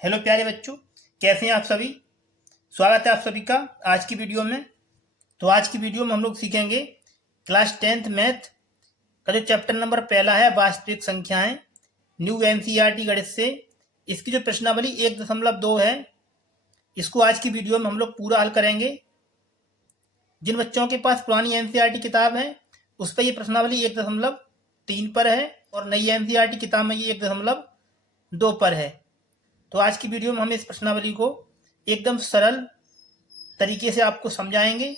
Hello प्यारे बच्चों, कैसे हैं आप सभी। स्वागत है आप सभी का आज की वीडियो में। तो आज की वीडियो में हम लोग सीखेंगे क्लास 10th मैथ का जो चैप्टर नंबर पहला है वास्तविक संख्याएं, न्यू एनसीईआरटी गणित से। इसकी जो प्रश्नावली 1.2 है, इसको आज की वीडियो में हम लोग पूरा हल करेंगे। जिन बच्चों के पास पुरानी एनसीईआरटी किताब है उस पर ये प्रश्नावली 1.3 पर है और नई एनसीईआरटी किताब में ये 1.2 पर है। तो आज की वीडियो में हम इस प्रश्नावली को एकदम सरल तरीके से आपको समझाएंगे,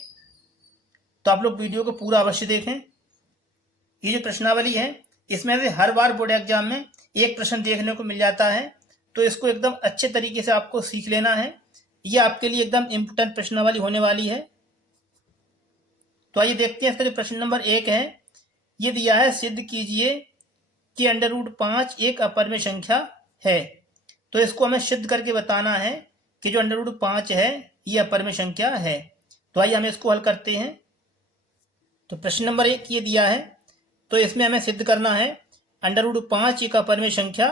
तो आप लोग वीडियो को पूरा अवश्य देखें। ये जो प्रश्नावली है इसमें से हर बार बोर्ड एग्जाम में एक प्रश्न देखने को मिल जाता है, तो इसको एकदम अच्छे तरीके से आपको सीख लेना है। ये आपके लिए एकदम इम्पोर्टेंट प्रश्नावली होने वाली है। तो आइए देखते हैं इसका जो प्रश्न नंबर 1 है। ये दिया है, सिद्ध कीजिए कि √5 एक अपरिमेय संख्या है। तो इसको हमें सिद्ध करके बताना है कि जो √5 है ये अपरिमेय संख्या है। तो आइए हम इसको हल करते हैं। तो प्रश्न नंबर 1 ये दिया है, तो इसमें हमें सिद्ध करना है √5 एक अपरिमेय संख्या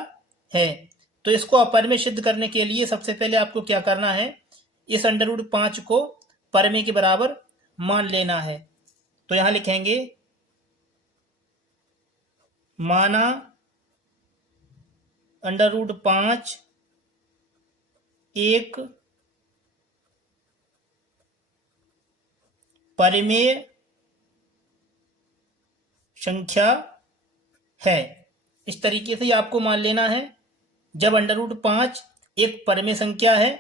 है। तो इसको अपरिमेय सिद्ध करने के लिए सबसे पहले आपको क्या करना है, इस √5 को परिमेय के बराबर मान लेना है। तो यहां लिखेंगे माना √5 एक परिमेय संख्या है। इस तरीके से आपको मान लेना है। जब √5 एक परिमेय संख्या है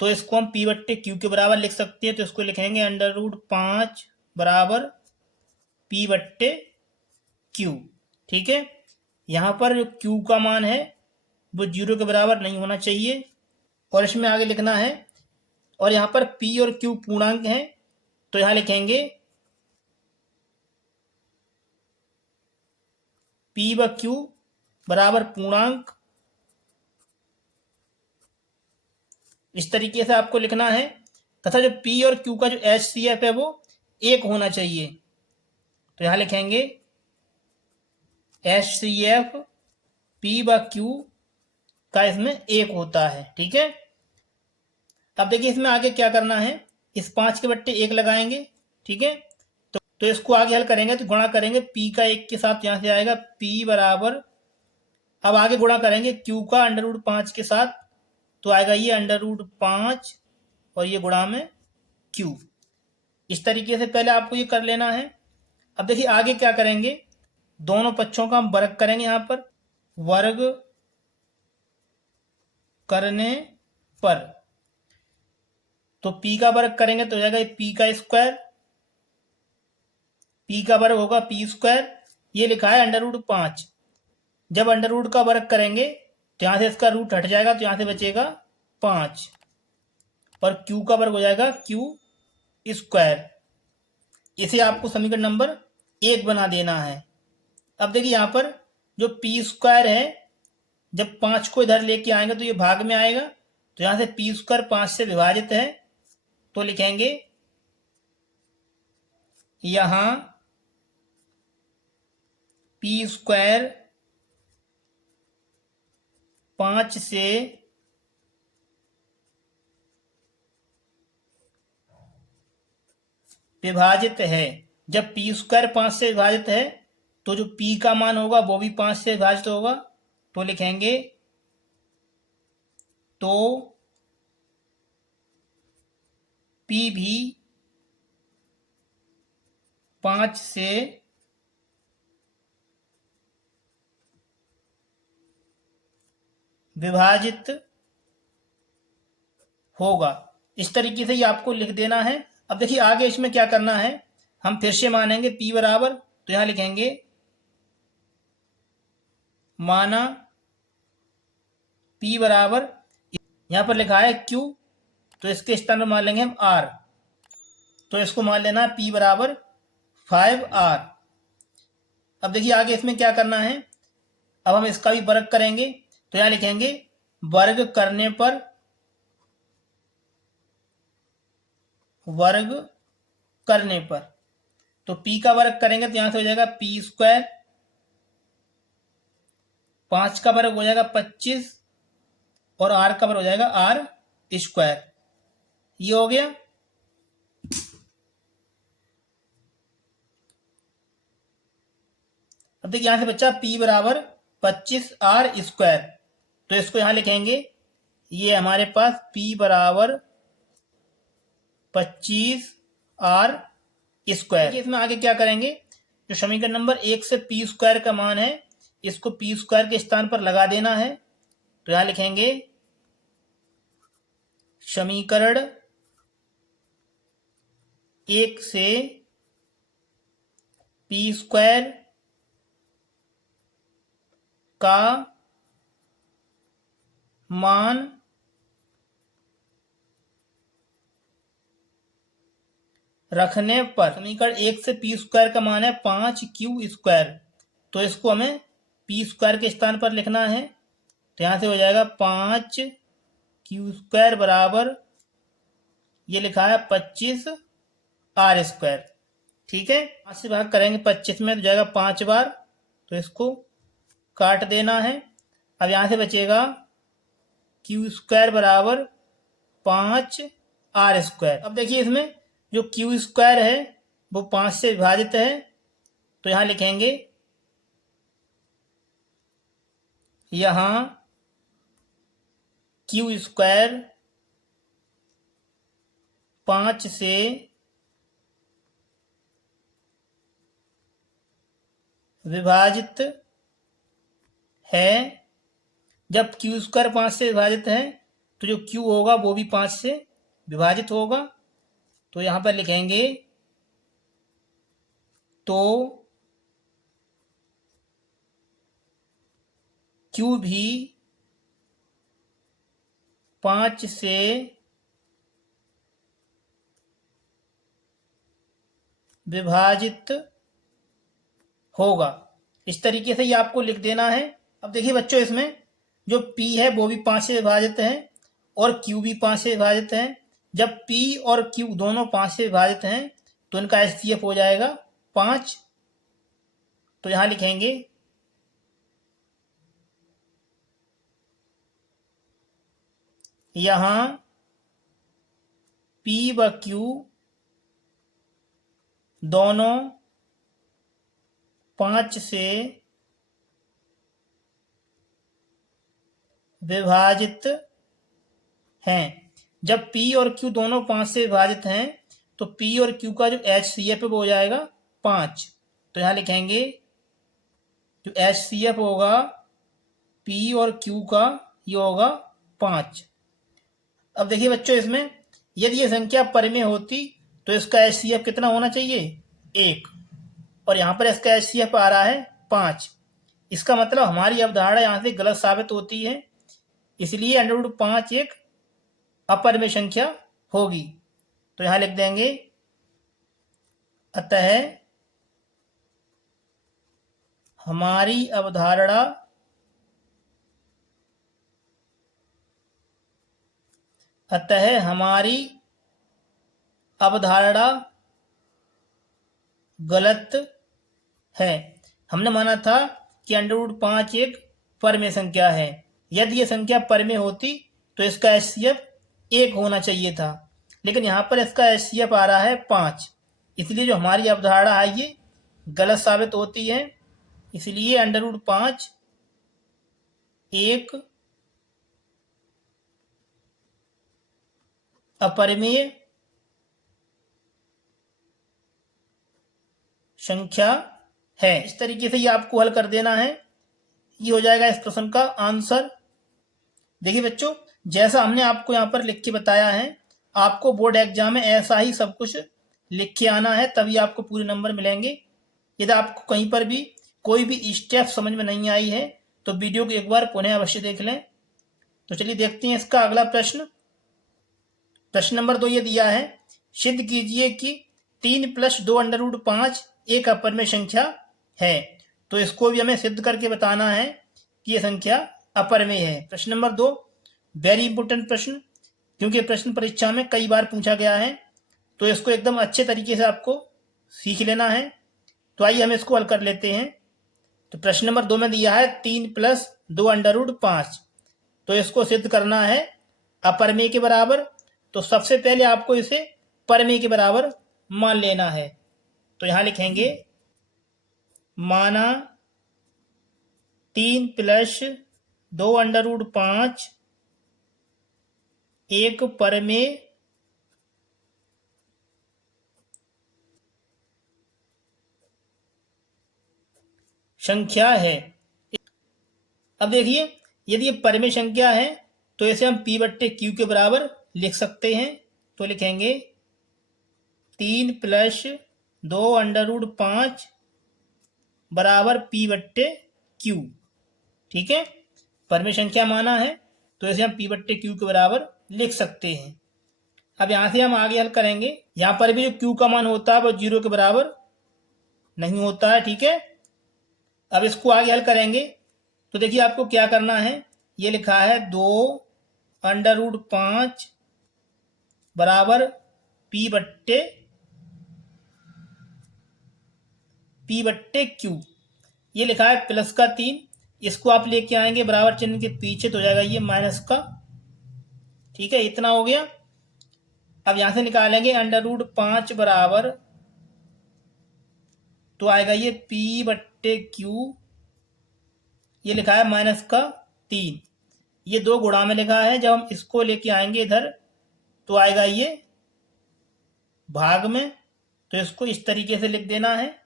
तो इसको हम P/Q के बराबर लिख सकते हैं। तो इसको लिखेंगे √5 बराबर P/Q। ठीक है, यहाँ पर जो Q का मान है वो 0 के बराबर नहीं होना चाहिए और इसमें आगे लिखना है। और यहाँ पर P और Q पूर्णांक हैं, तो यहाँ लिखेंगे P/Q बराबर पूर्णांक। इस तरीके से आपको लिखना है तथा जो P और Q का जो HCF है वो 1 होना चाहिए। तो यहाँ लिखेंगे HCF P/Q का इसमें 1 होता है। ठीक है, अब देखिए इसमें आगे क्या करना है, इस 5 के बट्टे 1 लगाएंगे। ठीक है, तो इसको आगे हल करेंगे तो गुणा करेंगे P का 1 के साथ, यहां से आएगा P बराबर, अब आगे गुणा करेंगे Q का √5 के साथ, तो आएगा ये √5 और ये गुणा में Q। इस तरीके से पहले आपको ये कर लेना है। अब देखिए आगे क्या करेंगे, दोनों पक्षों का हम वर्ग करेंगे। यहां पर वर्ग करने पर तो P का वर्ग करेंगे तो हो जाएगा P का स्क्वायर, P का वर्ग होगा P²। ये लिखा है √5। जब √ का वर्ग करेंगे तो यहां से इसका रूट हट जाएगा, तो यहां से बचेगा 5 और Q का वर्ग हो जाएगा Q²। इसे आपको समीकरण नंबर 1 बना देना है। अब देखिए यहाँ पर जो P² है, जब 5 को इधर लेके आएंगे तो ये भाग में आएगा, तो यहां से P² 5 से विभाजित है, तो लिखेंगे यहां P² 5 से विभाजित है। जब P² 5 से विभाजित है तो जो P का मान होगा वो भी 5 से विभाजित होगा, तो लिखेंगे तो P भी 5 से विभाजित होगा। इस तरीके से ये आपको लिख देना है। अब देखिए आगे इसमें क्या करना है, हम फिर से मानेंगे P बराबर, तो यहां लिखेंगे माना P बराबर, यहां पर लिखा है Q, तो इसके स्थान पर मान लेंगे हम R। तो इसको मान लेना है P बराबर 5R। अब देखिए आगे इसमें क्या करना है, अब हम इसका भी वर्ग करेंगे, तो यहां लिखेंगे वर्ग करने पर, वर्ग करने पर तो P का वर्ग करेंगे तो यहां से हो जाएगा P², 5 का वर्ग हो जाएगा 25 और r का बराबर हो जाएगा r स्क्वायर। ये हो गया। अब देखिए यहां से बच्चा p बराबर 25r स्क्वायर, तो इसको यहां लिखेंगे, ये हमारे पास p बराबर 25r स्क्वायर। इसमें आगे क्या करेंगे, जो समीकरण नंबर 1 से p स्क्वायर का मान है इसको p स्क्वायर के स्थान पर लगा देना है। तो यहां लिखेंगे समीकरण 1 से p स्क्वायर का मान रखने पर, समीकरण 1 से p स्क्वायर का मान है 5q स्क्वायर, तो इसको हमें p स्क्वायर के स्थान पर लिखना है। तो यहां से हो जाएगा 5q स्क्वायर बराबर, ये लिखा है 25r स्क्वायर। ठीक है, 5 से भाग करेंगे 25 में तो जाएगा 5 बार, तो इसको काट देना है। अब यहां से बचेगा q स्क्वायर बराबर 5r स्क्वायर। अब देखिए इसमें जो q स्क्वायर है वो 5 से विभाजित है, तो यहां लिखेंगे, यहां q स्क्वायर 5 से विभाजित है। जब q स्क्वायर 5 से विभाजित है तो जो q होगा वो भी 5 से विभाजित होगा। तो यहां पर लिखेंगे, तो q भी 5 से विभाजित होगा। इस तरीके से ये आपको लिख देना है। अब देखिए बच्चों, इसमें जो p है वो भी 5 से विभाजित है और q भी 5 से विभाजित है। जब p और q दोनों 5 से विभाजित हैं तो इनका HCF हो जाएगा 5। तो यहां लिखेंगे, यहां p व q दोनों 5 से विभाजित हैं। जब p और q दोनों 5 से विभाजित हैं तो p और q का जो HCF हो जाएगा 5। तो यहां लिखेंगे, जो HCF होगा p और q का ये होगा 5। अब देखिए बच्चों, इसमें यदि ये संख्या परिमेय होती तो इसका HCF कितना होना चाहिए, 1, और यहां पर इसका HCF आ रहा है 5। इसका मतलब हमारी अवधारणा यहां से गलत साबित होती है, इसलिए √5 एक अपरिमेय संख्या होगी। तो यहां लिख देंगे, अतः हमारी अवधारणा गलत है। हमने माना था कि √5 एक परिमेय संख्या है। यदि ये संख्या परिमेय होती तो इसका HCF 1 होना चाहिए था, लेकिन यहाँ पर इसका HCF आ रहा है 5, इसलिए जो हमारी अवधारणा है ये गलत साबित होती है। इसलिए √5 एक अपरिमेय संख्या है। इस तरीके से ये आपको हल कर देना है। ये हो जाएगा इस प्रश्न का आंसर। देखिए बच्चों, जैसा हमने आपको यहाँ पर लिख के बताया है, आपको बोर्ड एग्जाम में ऐसा ही सब कुछ लिख के आना है, तभी आपको पूरे नंबर मिलेंगे। यदि आपको कहीं पर भी कोई भी स्टेप समझ में नहीं आई है तो वीडियो को एक बार पुनः अवश्य देख लें। तो चलिए देखते हैं इसका अगला प्रश्न। प्रश्न नंबर 2 ये दिया है, सिद्ध कीजिए कि 3 + 2 √5 एक अपरिमेय संख्या है। तो इसको भी हमें सिद्ध करके बताना है कि यह संख्या अपरिमेय है। प्रश्न नंबर 2 वेरी इंपोर्टेंट प्रश्न, क्योंकि प्रश्न परीक्षा में कई बार पूछा गया है, तो इसको एकदम अच्छे तरीके से आपको सीख लेना है। तो आइए हम इसको हल कर लेते हैं। तो प्रश्न नंबर 2 में दिया है 3 + 2 √5। तो इसको सिद्ध करना है अपरमेय के बराबर। तो सबसे पहले आपको इसे परमेय के बराबर मान लेना है। तो यहां लिखेंगे माना 3 + 2√5 एक परमेय संख्या है। अब देखिए, यदि ये परमेय संख्या है तो इसे हम P/Q के बराबर लिख सकते हैं। तो लिखेंगे 3 + 2√5 बराबर P/Q। ठीक है, परमेय संख्या माना है तो इसे हम P/Q के बराबर लिख सकते हैं। अब यहां से हम आगे हल करेंगे। यहां पर भी जो Q का मान होता है वो 0 के बराबर नहीं होता है। ठीक है, अब इसको आगे हल करेंगे तो देखिए आपको क्या करना है। ये लिखा है 2√5 बराबर P/Q। ये लिखा है प्लस का 3, इसको आप लेके आएंगे बराबर चिन्ह के पीछे तो हो जाएगा ये माइनस का। ठीक है, इतना हो गया। अब यहां से निकालेंगे √5 बराबर, तो आएगा ये P/Q। ये लिखा है माइनस का 3, ये 2 गुणा में लिखा है। जब हम इसको लेके आएंगे इधर तो आएगा ये भाग में, तो इसको इस तरीके से लिख देना है।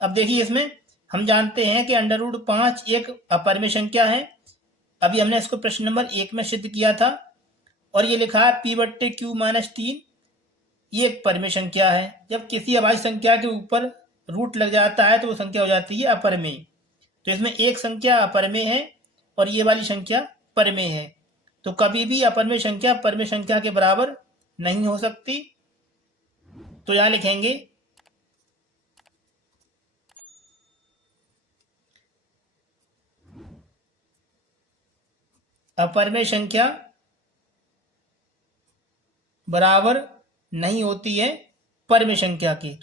अब देखिए, इसमें हम जानते हैं कि √5 एक अपरमेय संख्या है। अभी हमने इसको प्रश्न नंबर 1 में सिद्ध किया था। और ये लिखा है P/Q - 3, ये एक परमेय संख्या है। जब किसी अभाज्य संख्या के ऊपर रूट लग जाता है तो वो संख्या हो जाती है अपरमेय। तो इसमें एक संख्या अपरमेय है और ये वाली संख्या परमेय है। तो कभी भी अपरमेय संख्या परमेय संख्या के बराबर नहीं हो सकती। तो यहां लिखेंगे अपरमेय संख्या बराबर नहीं होती है परमेय संख्या की।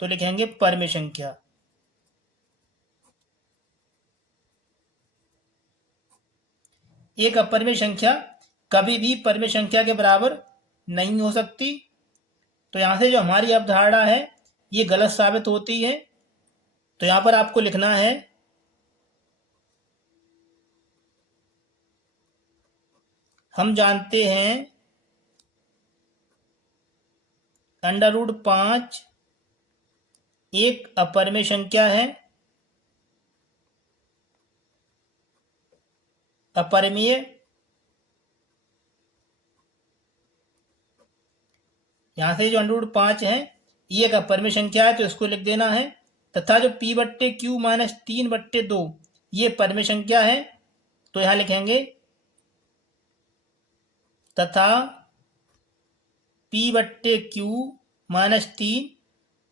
तो लिखेंगे परमेय संख्या। एक अपरमेय संख्या कभी भी परमेय संख्या के बराबर नहीं हो सकती। तो यहां से जो हमारी अवधारणा है ये गलत साबित होती है। तो यहां पर आपको लिखना है हम जानते हैं √5 एक अपरमेय संख्या है। अपरमेय यहां से जो √5 है ये एक अपरमेय संख्या है, तो इसको लिख देना है। तथा जो P/Q - 3/2 ये परमेय संख्या है, तो यहां लिखेंगे तथा P/Q - 3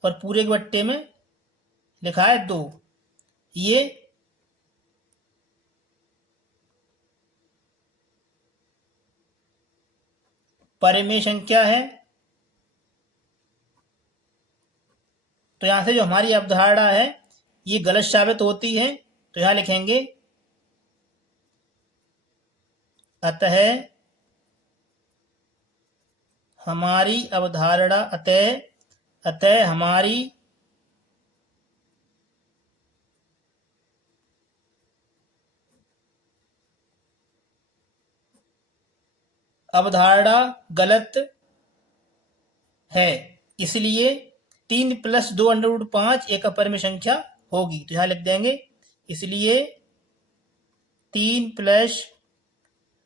और पूरे के बट्टे में लिखा है 2, ये परमेय संख्या है। तो यहां से जो हमारी अवधारणा है ये गलत साबित होती है। तो यहां लिखेंगे अतः हमारी अवधारणा अतः हमारी अवधारणा गलत है, इसलिए 3 + 2√5 एक अपरमेय संख्या होगी। तो यहां लिख देंगे इसलिए 3 +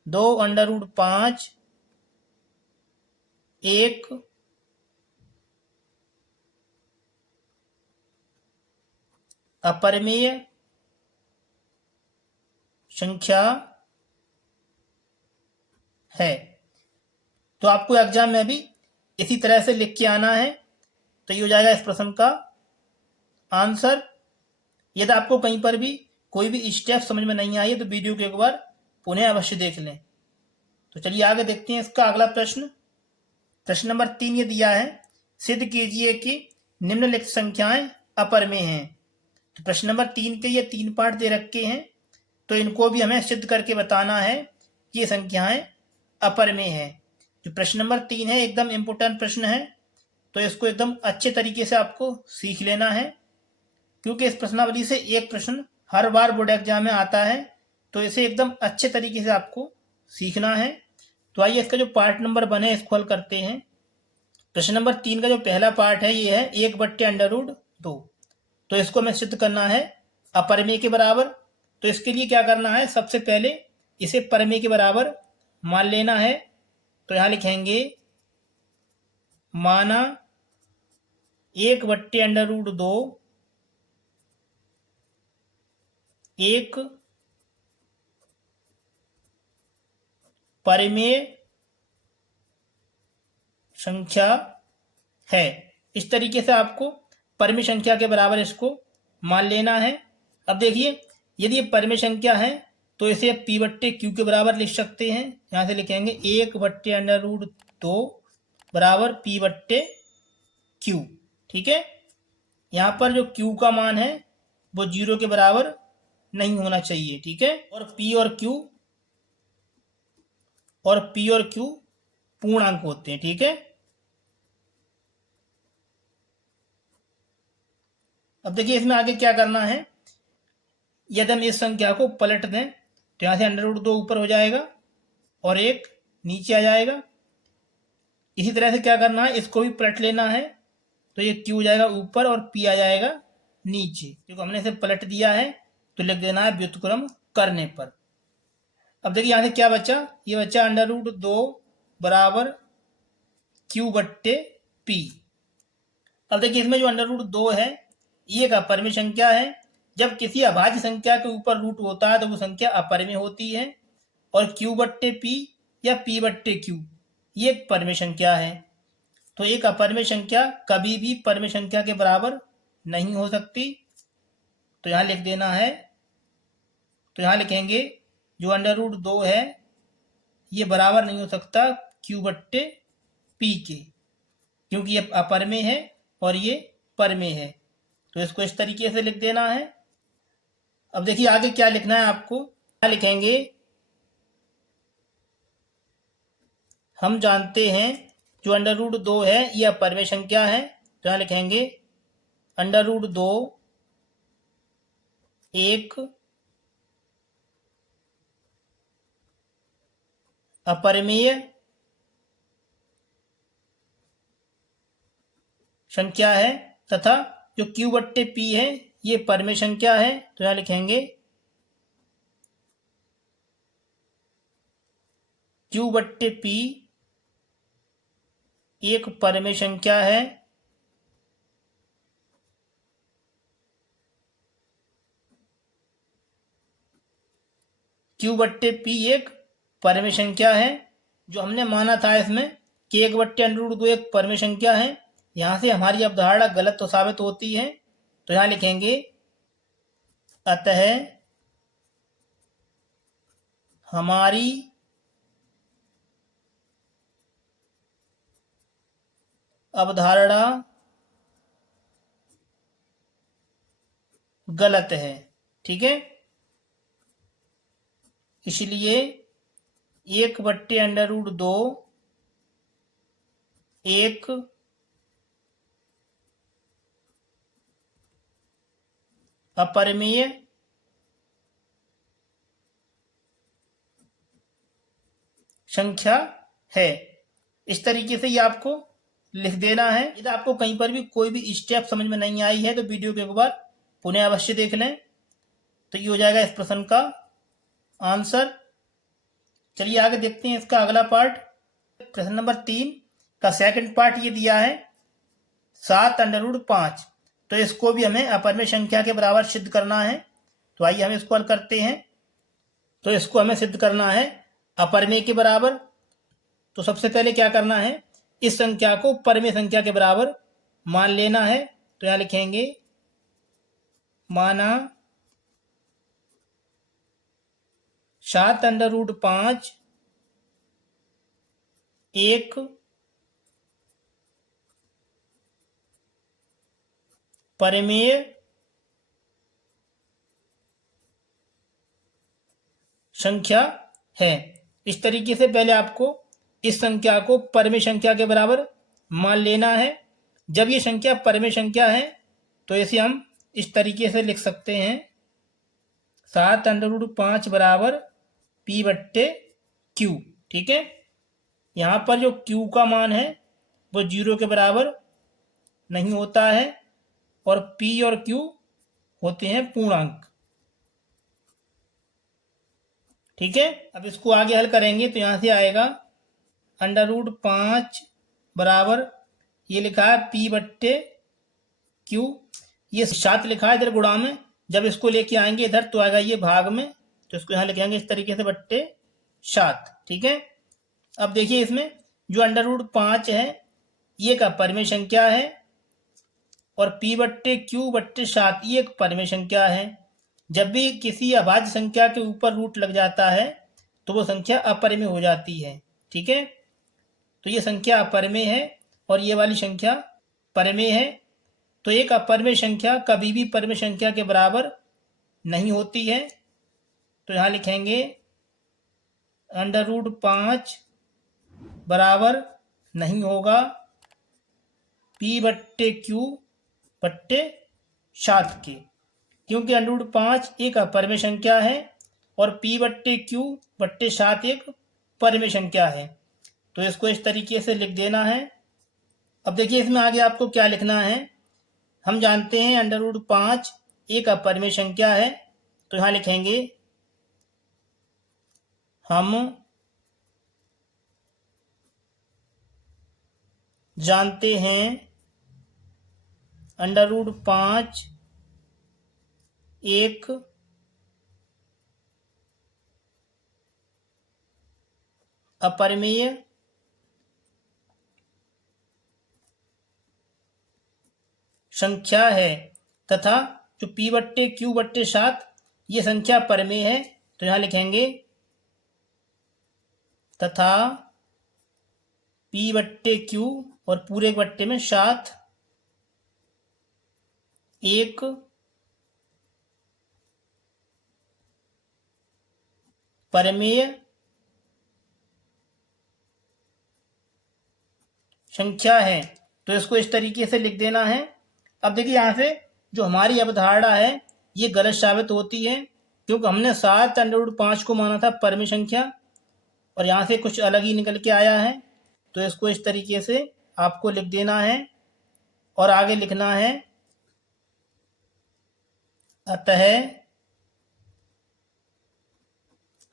2√5 एक अपरमेय संख्या है। तो आपको एग्जाम में भी इसी तरह से लिख के आना है। तो ये हो जाएगा इस प्रश्न का आंसर। यदि आपको कहीं पर भी कोई भी स्टेप समझ में नहीं आई तो वीडियो को एक बार पुनः अवश्य देख लें। तो चलिए आगे देखते हैं इसका अगला प्रश्न। प्रश्न नंबर 3 ये दिया है, सिद्ध कीजिए कि निम्नलिखित संख्याएं अपरमेय हैं। तो प्रश्न नंबर 3 के ये 3 पार्ट दे रखे हैं, तो इनको भी हमें सिद्ध करके बताना है ये संख्याएं अपरिमेय है। जो प्रश्न नंबर 3 है एकदम इम्पोर्टेंट प्रश्न है, तो इसको एकदम अच्छे तरीके से आपको सीख लेना है, क्योंकि इस प्रश्नावली से एक प्रश्न हर बार बोर्ड एग्जाम में आता है, तो इसे एकदम अच्छे तरीके से आपको सीखना है। तो आइए इसका जो पार्ट नंबर 1 है इसको हल करते हैं। प्रश्न नंबर 3 का जो पहला पार्ट है ये है 1/√2। तो इसको हमें सिद्ध करना है अपरिमेय के बराबर। तो इसके लिए क्या करना है, सबसे पहले इसे परिमेय के बराबर मान लेना है। तो यहां लिखेंगे माना 1/√2 एक परिमेय संख्या है। इस तरीके से आपको परिमेय संख्या के बराबर इसको मान लेना है। अब देखिए, यदि ये परिमेय संख्या है तो इसे P/Q के बराबर लिख सकते हैं। यहां से लिखेंगे 1/√2 बराबर P/Q। ठीक है, यहां पर जो Q का मान है वो 0 के बराबर नहीं होना चाहिए। ठीक है, और P और Q पूर्णांक होते हैं। ठीक है, अब देखिए इसमें आगे क्या करना है। यदि हम इस संख्या को पलट दें तो यहां से √2 ऊपर हो जाएगा और एक नीचे आ जाएगा। इसी तरह से क्या करना है, इसको भी पलट लेना है, तो ये Q हो जाएगा ऊपर और P आ जाएगा नीचे। क्योंकि हमने इसे पलट दिया है तो लिख देना है व्युत्क्रम करने पर। अब देखिए यहां से क्या बचा, ये बचा √2 बराबर Q/P। अब देखिए इसमें जो √2 है ये एक अपरिमेय संख्या है। जब किसी अभाज्य संख्या के ऊपर रूट होता है तो वो संख्या अपरिमेय होती है। और Q/P या P/Q ये एक परिमेय संख्या है। तो एक अपरिमेय संख्या कभी भी परिमेय संख्या के बराबर नहीं हो सकती। तो यहां लिख देना है, तो यहां लिखेंगे जो √2 है ये बराबर नहीं हो सकता Q/P के, क्योंकि ये अपरिमेय है और ये परिमेय है। तो इसको इस तरीके से लिख देना है। अब देखिए आगे क्या लिखना है आपको। क्या लिखेंगे, हम जानते हैं जो √2 है यह अपरिमेय संख्या है। तो यहां लिखेंगे √2 एक अपरिमेय संख्या है तथा जो Q/P है ये परिमेय संख्या है। तो यहां लिखेंगे Q/P एक परिमेय संख्या है Q/P एक परिमेय संख्या है। जो हमने माना था इसमें कि 1/√2 एक परिमेय संख्या है, यहां से हमारी अवधारणा गलत तो साबित होती है। तो यहां लिखेंगे अतः हमारी अवधारणा गलत है। ठीक है, इसलिए 1/√2 एक अपरिमेय संख्या है। इस तरीके से ये आपको लिख देना है। यदि आपको कहीं पर भी कोई भी स्टेप समझ में नहीं आई है तो वीडियो को एक बार पुनः अवश्य देख लें। तो ये हो जाएगा इस प्रश्न का आंसर। चलिए आगे देखते हैं इसका अगला पार्ट। प्रश्न नंबर 3 का सेकंड पार्ट ये दिया है 7√5। तो इसको भी हमें अपरिमेय संख्या के बराबर सिद्ध करना है। तो आइए हम इसको हल करते हैं। तो इसको हमें सिद्ध करना है अपरिमेय के बराबर। तो सबसे पहले क्या करना है, इस संख्या को परिमेय संख्या के बराबर मान लेना है। तो यहां लिखेंगे माना 7√5 एक परिमेय संख्या है। इस तरीके से पहले आपको इस संख्या को परिमेय संख्या के बराबर मान लेना है। जब ये संख्या परिमेय संख्या है तो इसे हम इस तरीके से लिख सकते हैं 7√5 बराबर P/Q। ठीक है, यहाँ पर जो Q का मान है वो 0 के बराबर नहीं होता है और P और Q होते हैं पूर्णांक। ठीक है, अब इसको आगे हल करेंगे तो यहाँ से आएगा √5 बराबर, ये लिखा है P/Q, ये 7 लिखा है इधर गुणा में, जब इसको लेके आएंगे इधर तो आएगा ये भाग में, तो इसको यहाँ लिखेंगे इस तरीके से बट्टे 7। ठीक है, अब देखिए इसमें जो √5 है ये का परिमेय संख्या है और P/Q/7 ये एक परिमेय संख्या है। जब भी किसी अभाज्य संख्या के ऊपर रूट लग जाता है तो वो संख्या अपरिमेय हो जाती है। ठीक है, तो ये संख्या अपरिमेय है और ये वाली संख्या परिमेय है। तो एक अपरिमेय संख्या कभी भी परिमेय संख्या के बराबर नहीं होती है, तो यहाँ लिखेंगे √5 बराबर नहीं होगा P/Q/7 के, क्योंकि √5 एक अपरिमेय संख्या है और P/Q/7 एक परिमेय संख्या है। तो इसको इस तरीके से लिख देना है। अब देखिए इसमें आगे आपको क्या लिखना है। हम जानते हैं √5 एक अपरिमेय संख्या है, तो यहाँ लिखेंगे हम जानते हैं √5 एक अपरिमेय संख्या है तथा जो P/Q/7 ये संख्या परिमेय है, तो यहाँ लिखेंगे तथा P/Q और पूरे एक बट्टे में 7 एक परिमेय संख्या है। तो इसको इस तरीके से लिख देना है। अब देखिए यहाँ से जो हमारी अवधारणा है ये गलत साबित होती है, क्योंकि हमने 7√5 को माना था परिमेय संख्या और यहाँ से कुछ अलग ही निकल के आया है। तो इसको इस तरीके से आपको लिख देना है और आगे लिखना है अतः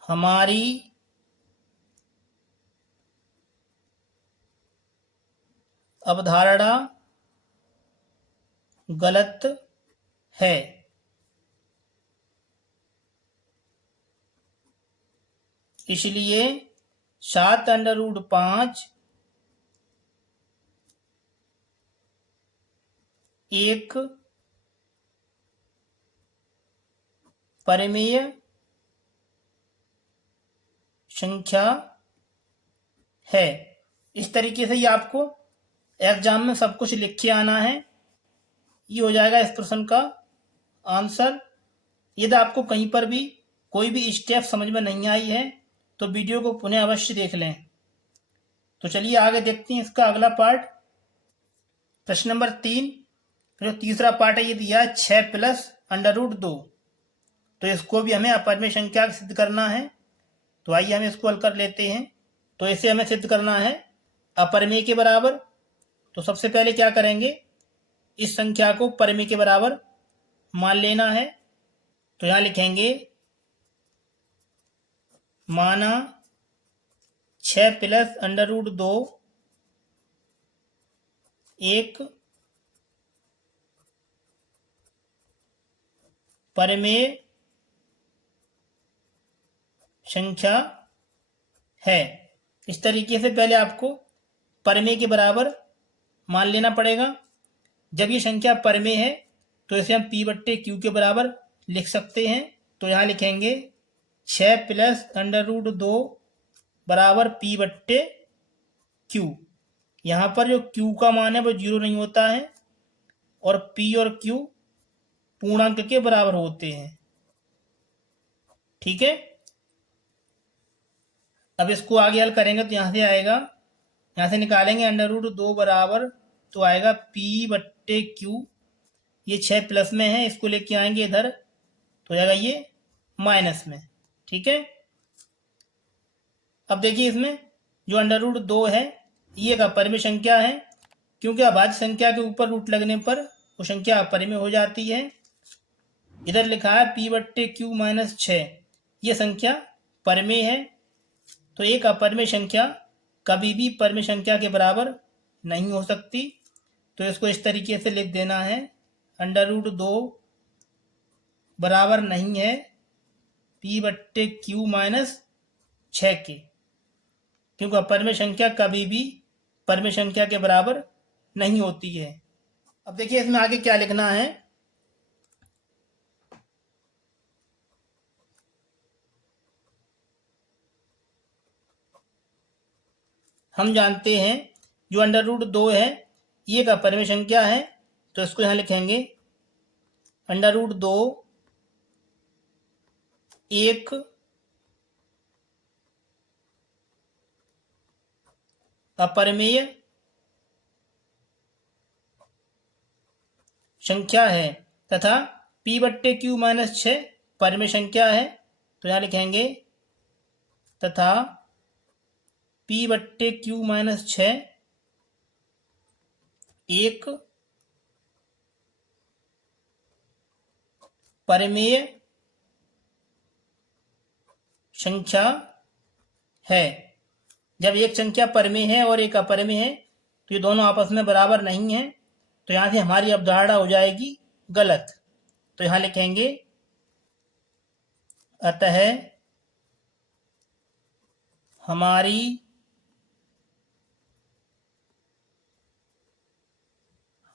हमारी अवधारणा गलत है। इसलिए 7√5 एक परिमेय संख्या है। इस तरीके से ये आपको एग्जाम में सब कुछ लिख के आना है। ये हो जाएगा इस प्रश्न का आंसर। यदि आपको कहीं पर भी कोई भी स्टेप समझ में नहीं आई है तो वीडियो को पुनः अवश्य देख लें। तो चलिए आगे देखते हैं इसका अगला पार्ट। प्रश्न नंबर 3 जो तीसरा पार्ट है ये दिया 6 + √2। तो इसको भी हमें अपरिमेय संख्या सिद्ध करना है। तो आइए हम इसको हल कर लेते हैं। तो इसे हमें सिद्ध करना है अपरिमेय के बराबर। तो सबसे पहले क्या करेंगे, इस संख्या को परिमेय के बराबर मान लेना है। तो यहाँ लिखेंगे माना 6 + √2 एक परिमेय संख्या है। इस तरीके से पहले आपको परिमेय के बराबर मान लेना पड़ेगा। जब ये संख्या परिमेय है तो इसे हम P/Q के बराबर लिख सकते हैं। तो यहाँ लिखेंगे 6 + √2 बराबर P/Q। यहाँ पर जो Q का मान है वो 0 नहीं होता है और P और Q पूर्णांक के बराबर होते हैं। ठीक है, अब इसको आगे हल करेंगे तो यहाँ से आएगा, यहाँ से निकालेंगे √2 बराबर, तो आएगा P/Q। ये 6 प्लस में है, इसको लेके आएंगे इधर तो जाएगा ये माइनस में। ठीक है, अब देखिए इसमें जो √2 है ये एक अपरिमेय संख्या है, क्योंकि अभाज्य संख्या के ऊपर रूट लगने पर वो संख्या अपरिमेय हो जाती है। इधर लिखा है P/Q - 6, ये संख्या परिमेय है। तो एक अपरिमेय संख्या कभी भी परिमेय संख्या के बराबर नहीं हो सकती। तो इसको इस तरीके से लिख देना है, √2 बराबर नहीं है P/Q - 6 के, क्योंकि अपरिमेय संख्या कभी भी परिमेय संख्या के बराबर नहीं होती है। अब देखिए इसमें आगे क्या लिखना है। हम जानते हैं जो √2 है ये एक अपरिमेय संख्या है, तो इसको यहाँ लिखेंगे √2 एक अपरिमेय संख्या है तथा P/Q - 6 परिमेय संख्या है। तो यहाँ लिखेंगे तथा P/Q - 6 एक परिमेय संख्या है। जब एक संख्या परिमेय है और एक अपरिमेय है तो ये दोनों आपस में बराबर नहीं है, तो यहाँ से हमारी अवधारणा हो जाएगी गलत। तो यहाँ लिखेंगे अतः हमारी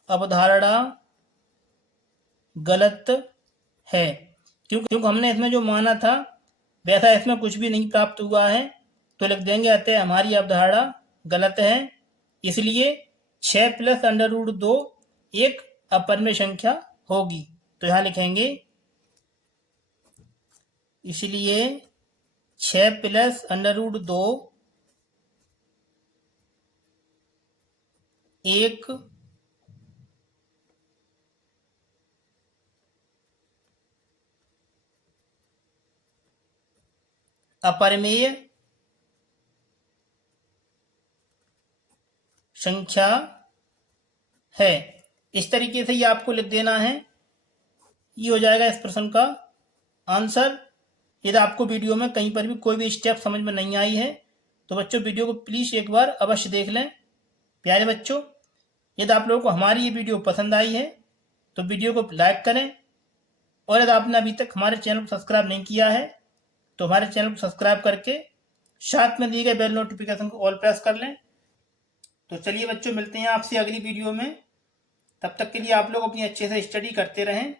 अवधारणा गलत है, क्योंकि हमने इसमें जो माना था वैसा इसमें कुछ भी नहीं प्राप्त हुआ है। तो लिख देंगे अतः हमारी अवधारणा गलत है, इसलिए 6 + √2 एक अपरिमेय संख्या होगी। तो यहाँ लिखेंगे इसलिए 6 + √2 एक अपरिमेय संख्या है। इस तरीके से ये आपको लिख देना है, ये हो जाएगा इस प्रश्न का आंसर। यदि आपको वीडियो में कहीं पर भी कोई भी स्टेप समझ में नहीं आई है तो बच्चों वीडियो को प्लीज़ एक बार अवश्य देख लें। प्यारे बच्चों, यदि आप लोगों को हमारी ये वीडियो पसंद आई है तो वीडियो को लाइक करें, और यदि आपने अभी तक हमारे चैनल को सब्सक्राइब नहीं किया है तो हमारे चैनल को सब्सक्राइब करके साथ में दिए गए बेल नोटिफिकेशन को ऑल प्रेस कर लें। तो चलिए बच्चों, मिलते हैं आपसे अगली वीडियो में। तब तक के लिए आप लोग अपनी अच्छे से स्टडी करते रहें।